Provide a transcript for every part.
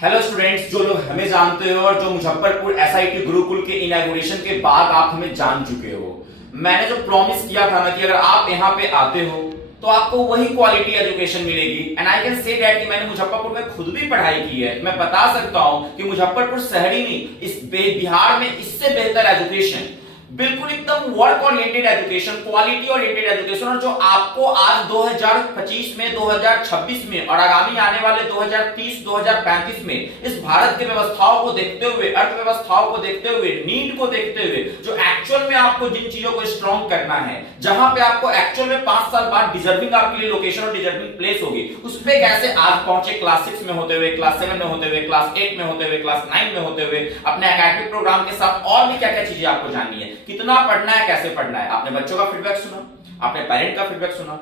Hello students, जो लोग हमें जानते हो और जो मुजफ्फरपुर एसआईटी गुरुकुल के इनॉग्रेशन के बाद आप हमें जान चुके हो, मैंने जो प्रॉमिस किया था ना कि अगर आप यहाँ पे आते हो तो आपको वही क्वालिटी एजुकेशन मिलेगी। And I can say that कि मैंने मुजफ्फरपुर में खुद भी पढ़ाई की है। मैं बता सकता हूं कि मुजफ्फरपुर शहर ही नहीं, इस बिहार में इससे बेहतर एजुकेशन, बिल्कुल एकदम work oriented education, quality oriented education, और जो आपको आज 2025 में, 2026 में और आगामी आने वाले 2030-2035 में इस भारत के व्यवस्थाओं को देखते हुए, अर्थव्यवस्थाओं को देखते हुए, नीड को देखते हुए, जो एक्चुअल में आपको जिन चीजों को स्ट्रॉन्ग करना है, जहां पे आपको एक्चुअल में 5 साल बाद डिजर्विंग आपके लिए लोकेशन और डिजर्विंग प्लेस होगी, उस पे कैसे आज पहुंचे, क्लास 6 में होते हुए, क्लास 7 में होते हुए, क्लास 8 में होते हुए, क्लास 9 में होते हुए, अपने एकेडमिक प्रोग्राम के साथ और भी क्या क्या चीजें आपको जाननी है, कितना पढ़ना है, कैसे पढ़ना है। आपने बच्चों का फीडबैक सुना, आपने पेरेंट का फीडबैक सुना।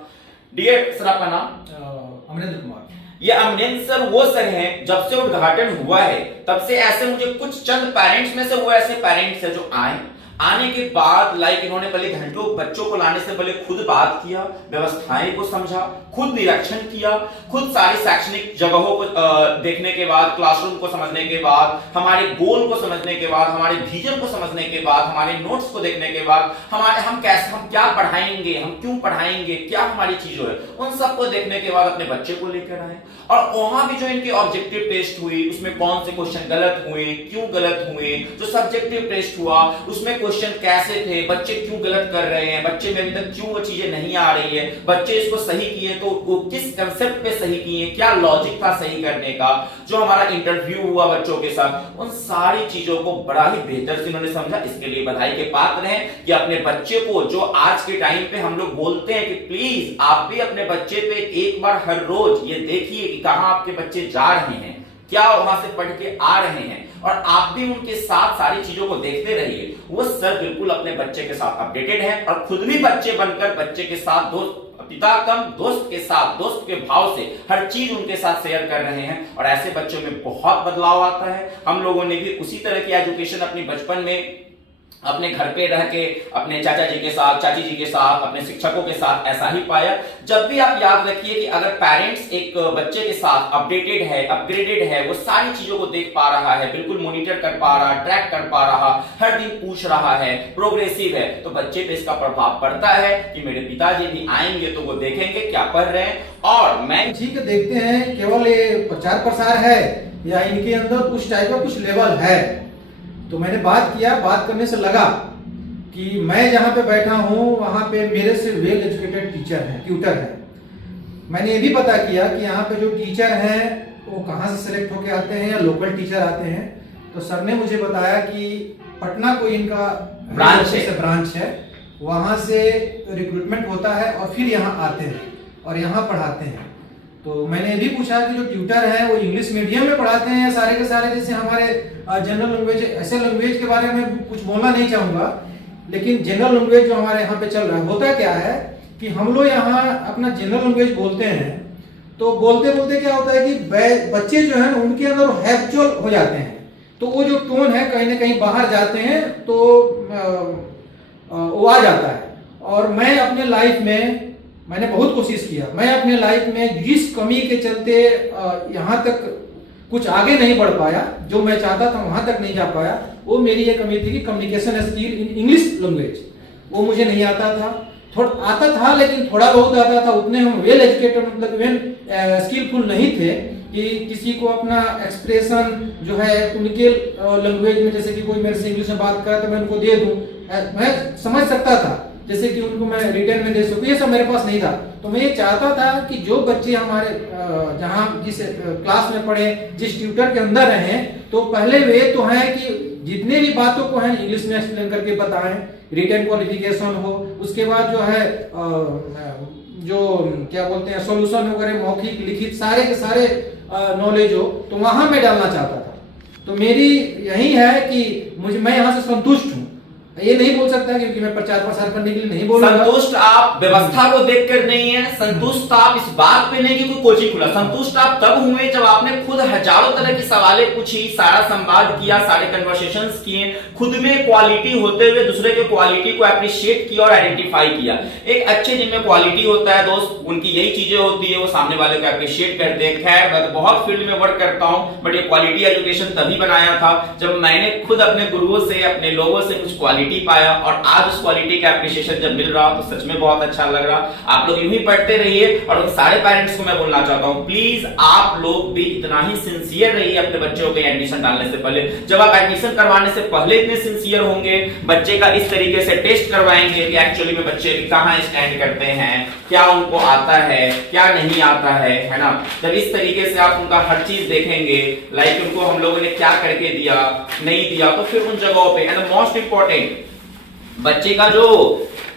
डियर सर, आपका नाम? अमरेंद्र कुमार। ये अमरेंद्र सर वो सर हैं, जब से उद्घाटन हुआ है तब से ऐसे मुझे कुछ चंद पेरेंट्स में से वो ऐसे पेरेंट्स है जो आने के बाद इन्होंने पहले घंटों बच्चों को लाने से पहले खुद बात किया, व्यवस्थाएं को समझा, खुद निरीक्षण किया, खुद सारी शैक्षणिक जगहों को देखने के बाद, क्लासरूम को समझने के बाद, हमारे गोल को समझने के बाद, हमारे विजन को समझने के बाद, हमारे नोट्स को देखने के बाद, हम क्या पढ़ाएंगे, हम क्यों पढ़ाएंगे, क्या हमारी चीजों है, उन सबको देखने के बाद अपने बच्चे को लेकर आए। और वहां भी जो इनकी ऑब्जेक्टिव टेस्ट हुई, उसमें कौन से क्वेश्चन गलत हुए, क्यों गलत हुए, जो सब्जेक्टिव टेस्ट हुआ उसमें क्वेश्चन कैसे थे, बच्चे क्यों गलत कर रहे हैं, बच्चे में अभी तक क्यों वो चीजें नहीं आ रही है, बच्चे इसको सही किए तो वो किस कंसेप्ट पे सही किए, क्या लॉजिक था सही करने का, जो हमारा इंटरव्यू हुआ बच्चों के साथ, उन सारी चीजों को बड़ा ही बेहतर से इन्होंने समझा। इसके लिए बधाई के पात्र हैं कि अपने बच्चे को, जो आज के टाइम पे हम लोग बोलते हैं कि प्लीज आप भी अपने बच्चे पे एक बार हर रोज ये देखिए कि कहां आपके बच्चे जा रहे हैं, क्या वहां से पढ़ के आ रहे हैं, और आप भी उनके साथ सारी चीजों को देखते रहिए। वो सर बिल्कुल अपने बच्चे के साथ अपडेटेड है और खुद भी बच्चे बनकर बच्चे के साथ दोस्त, पिता कम दोस्त के साथ, दोस्त के भाव से हर चीज उनके साथ शेयर कर रहे हैं, और ऐसे बच्चों में बहुत बदलाव आता है। हम लोगों ने भी उसी तरह की एजुकेशन अपनी बचपन में अपने घर पे रह के, अपने चाचा जी के साथ, चाची जी के साथ, अपने शिक्षकों के साथ ऐसा ही पाया। जब भी आप याद रखिए कि अगर पेरेंट्स एक बच्चे के साथ अपडेटेड है, अपग्रेडेड है, वो सारी चीजों को देख पा रहा है, बिल्कुल मॉनिटर कर पा रहा, ट्रैक कर पा रहा, हर दिन पूछ रहा है, प्रोग्रेसिव है, तो बच्चे पे इसका प्रभाव पड़ता है कि मेरे पिताजी भी आएंगे तो वो देखेंगे क्या पढ़ रहे हैं। और मैं ठीक है, देखते हैं केवल ये प्रचार प्रसार है या इनके अंदर कुछ टाइप का कुछ लेवल है। तो मैंने बात किया, बात करने से लगा कि मैं जहां पे बैठा हूं वहां पे मेरे से वेल एजुकेटेड टीचर हैं, ट्यूटर हैं। मैंने ये भी पता किया कि यहाँ पे जो टीचर हैं वो कहाँ से सिलेक्ट होके आते हैं या लोकल टीचर आते हैं। तो सर ने मुझे बताया कि पटना को इनका ब्रांच है, वहां से रिक्रूटमेंट होता है और फिर यहाँ आते हैं और यहाँ पढ़ाते हैं। तो मैंने भी पूछा कि जो ट्यूटर हैं वो इंग्लिश मीडियम में पढ़ाते हैं सारे के सारे, जैसे हमारे जनरल लैंग्वेज, ऐसे लैंग्वेज के बारे में कुछ बोलना नहीं चाहूंगा, लेकिन जनरल लैंग्वेज जो हमारे यहाँ पे चल रहा है, होता क्या है कि हम लोग यहाँ अपना जनरल लैंग्वेज बोलते हैं, तो बोलते बोलते क्या होता है कि बच्चे जो है उनके अंदर हैबिचुअल हो जाते हैं, तो वो जो टोन है कहीं ना कहीं बाहर जाते हैं तो वो आ जाता है। और मैं अपने लाइफ में मैंने बहुत कोशिश किया, मैं अपने लाइफ में जिस कमी के चलते यहाँ तक कुछ आगे नहीं बढ़ पाया, जो मैं चाहता था वहां तक नहीं जा पाया, वो मेरी ये कमी थी कि communication skill in English language वो मुझे नहीं आता था। थोड़ा आता था लेकिन थोड़ा बहुत आता था, उतने हम वेल एजुकेटेड मतलब इवन स्किलफुल नहीं थे कि किसी को अपना एक्सप्रेशन जो है उनके लैंग्वेज में, जैसे कि कोई मेरे से इंग्लिश में बात करे तो मैं उनको दे दूं, मैं समझ सकता था, जैसे कि उनको मैं रिटर्न में दे सकूं, ये सब मेरे पास नहीं था। तो मैं ये चाहता था कि जो बच्चे हमारे जहां जिस क्लास में पढ़े, जिस ट्यूटर के अंदर रहे, तो पहले वे तो है कि जितने भी बातों को है इंग्लिश में एक्सप्लेन करके बताएं, रिटर्न क्वालिफिकेशन हो, उसके बाद जो है जो क्या बोलते हैं सॉल्यूशन वगैरह, मौखिक लिखित सारे के सारे नॉलेज हो, तो वहां मैं डालना चाहता था। तो मेरी यही है कि मैं यहाँ से संतुष्ट हूँ, ये नहीं बोल सकता क्योंकि मैं प्रचार प्रसार करने के लिए नहीं बोल रहा। संतुष्ट आप व्यवस्था को देखकर नहीं है, संतुष्ट आप इस बात पे नहीं कि कोई कोचिंग खुला, संतुष्ट आप तब हुए जब आपने खुद हजारों तरह की सवालें पूछी, सारा संवाद किया, सारे कन्वर्सेशंस किए, खुद में क्वालिटी होते हुए दूसरे के क्वालिटी को अप्रिशिएट किया और आइडेंटिफाई किया। एक अच्छे जिनमें क्वालिटी होता है दोस्त, उनकी यही चीजें होती है, वो सामने वाले को अप्रिशिएट करते हैं। खैर मैं बहुत फील्ड में वर्क करता हूं, बट ये क्वालिटी एजुकेशन तभी बनाया था जब मैंने खुद अपने गुरुओं से, अपने लोगों से कुछ क्वालिटी पाया, और आज उस क्वालिटी का एप्रिशिएशन जब मिल रहा तो सच में बहुत अच्छा लग रहा। आप लोग यूं ही पढ़ते रहिए, और उन सारे पेरेंट्स को मैं बोलना चाहता हूं, प्लीज आप लोग भी इतना ही सिंसियर रहिए अपने बच्चों को एडमिशन डालने से पहले। जब आप एडमिशन करवाने से पहले इतने सिंसियर होंगे, बच्चे का इस तरीके से टेस्ट करवाएंगे कि एक्चुअली में बच्चे कहां स्टैंड करते हैं, क्या उनको आता है, क्या नहीं आता है ना। जब इस तरीके से आप उनका हर चीज देखेंगे, लाइक उनको हम लोगों ने क्या करके दिया, नहीं दिया, तो फिर उन जगहों पे, एंड मोस्ट इंपॉर्टेंट, बच्चे का जो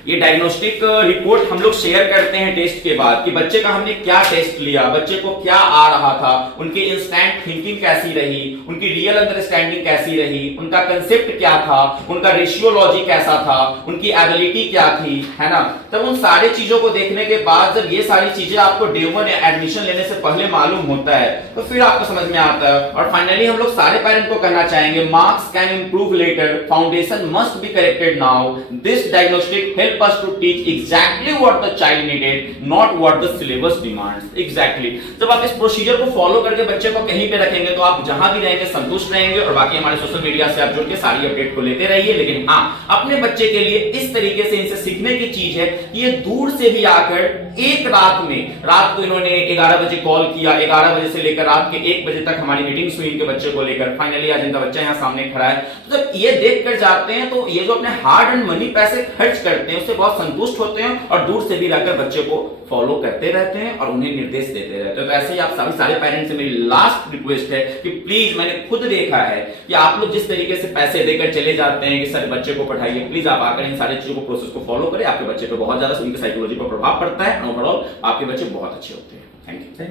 ये डायग्नोस्टिक रिपोर्ट हम लोग शेयर करते हैं टेस्ट के बाद कि बच्चे का हमने क्या टेस्ट लिया, बच्चे को क्या आ रहा था, उनकी इंस्टेंट थिंकिंग कैसी रही, उनकी रियल अंडरस्टैंडिंग कैसी रही, उनका कंसेप्ट क्या था, उनका रेशियोलॉजी कैसा था, उनकी एबिलिटी क्या थी, है ना। तब उन सारी चीजों को देखने के बाद जब ये सारी चीजें आपको डे वन एडमिशन लेने से पहले मालूम होता है तो फिर आपको समझ में आता है। और फाइनली हम लोग सारे पेरेंट को कहना चाहेंगे, marks can improve later, foundation must be corrected now, this diagnostic help us to teach exactly what the child needed, not what the syllabus demands. Exactly. जब आप इस प्रोसीजर को फॉलो करके बच्चे को कहीं पे रखेंगे तो आप जहां भी रहेंगे संतुष्ट रहेंगे, और बाकी हमारे सोशल मीडिया से आप जुड़ के सारी अपडेट को लेते रहिए। लेकिन हाँ, अपने बच्चे के लिए इस तरीके से इनसे सीखने की चीज है कि ये दूर से भी आकर एक रात में, रात को इन्होंने 11 बजे कॉल किया, 11 बजे से लेकर रात के 1 बजे तक हमारी मीटिंग्स हुई इनके बच्चे को लेकर। फाइनली आज इनका बच्चा यहाँ सामने खड़ा है। तो जब ये देख कर जाते हैं तो ये जो अपने हार्ड एंड मनी पैसे खर्च करते हैं उससे बहुत संतुष्ट होते हैं, और दूर से भी रहकर बच्चे को फॉलो करते रहते हैं और उन्हें निर्देश देते रहते हैं। तो ऐसे ही आप सभी सारे पेरेंट्स से मेरी लास्ट रिक्वेस्ट है कि प्लीज, मैंने खुद देखा है कि आप लोग जिस तरीके से पैसे देकर चले जाते हैं कि सर बच्चे को पढ़ाइए, प्लीज आप आकर इन सारी चीजों को, प्रोसेस को फॉलो करें। आपके बच्चे पे बहुत ज्यादा उनकी साइकोलॉजी पर प्रभाव पड़ता है, ओवरऑल आपके बच्चे बहुत अच्छे होते हैं। Thank you.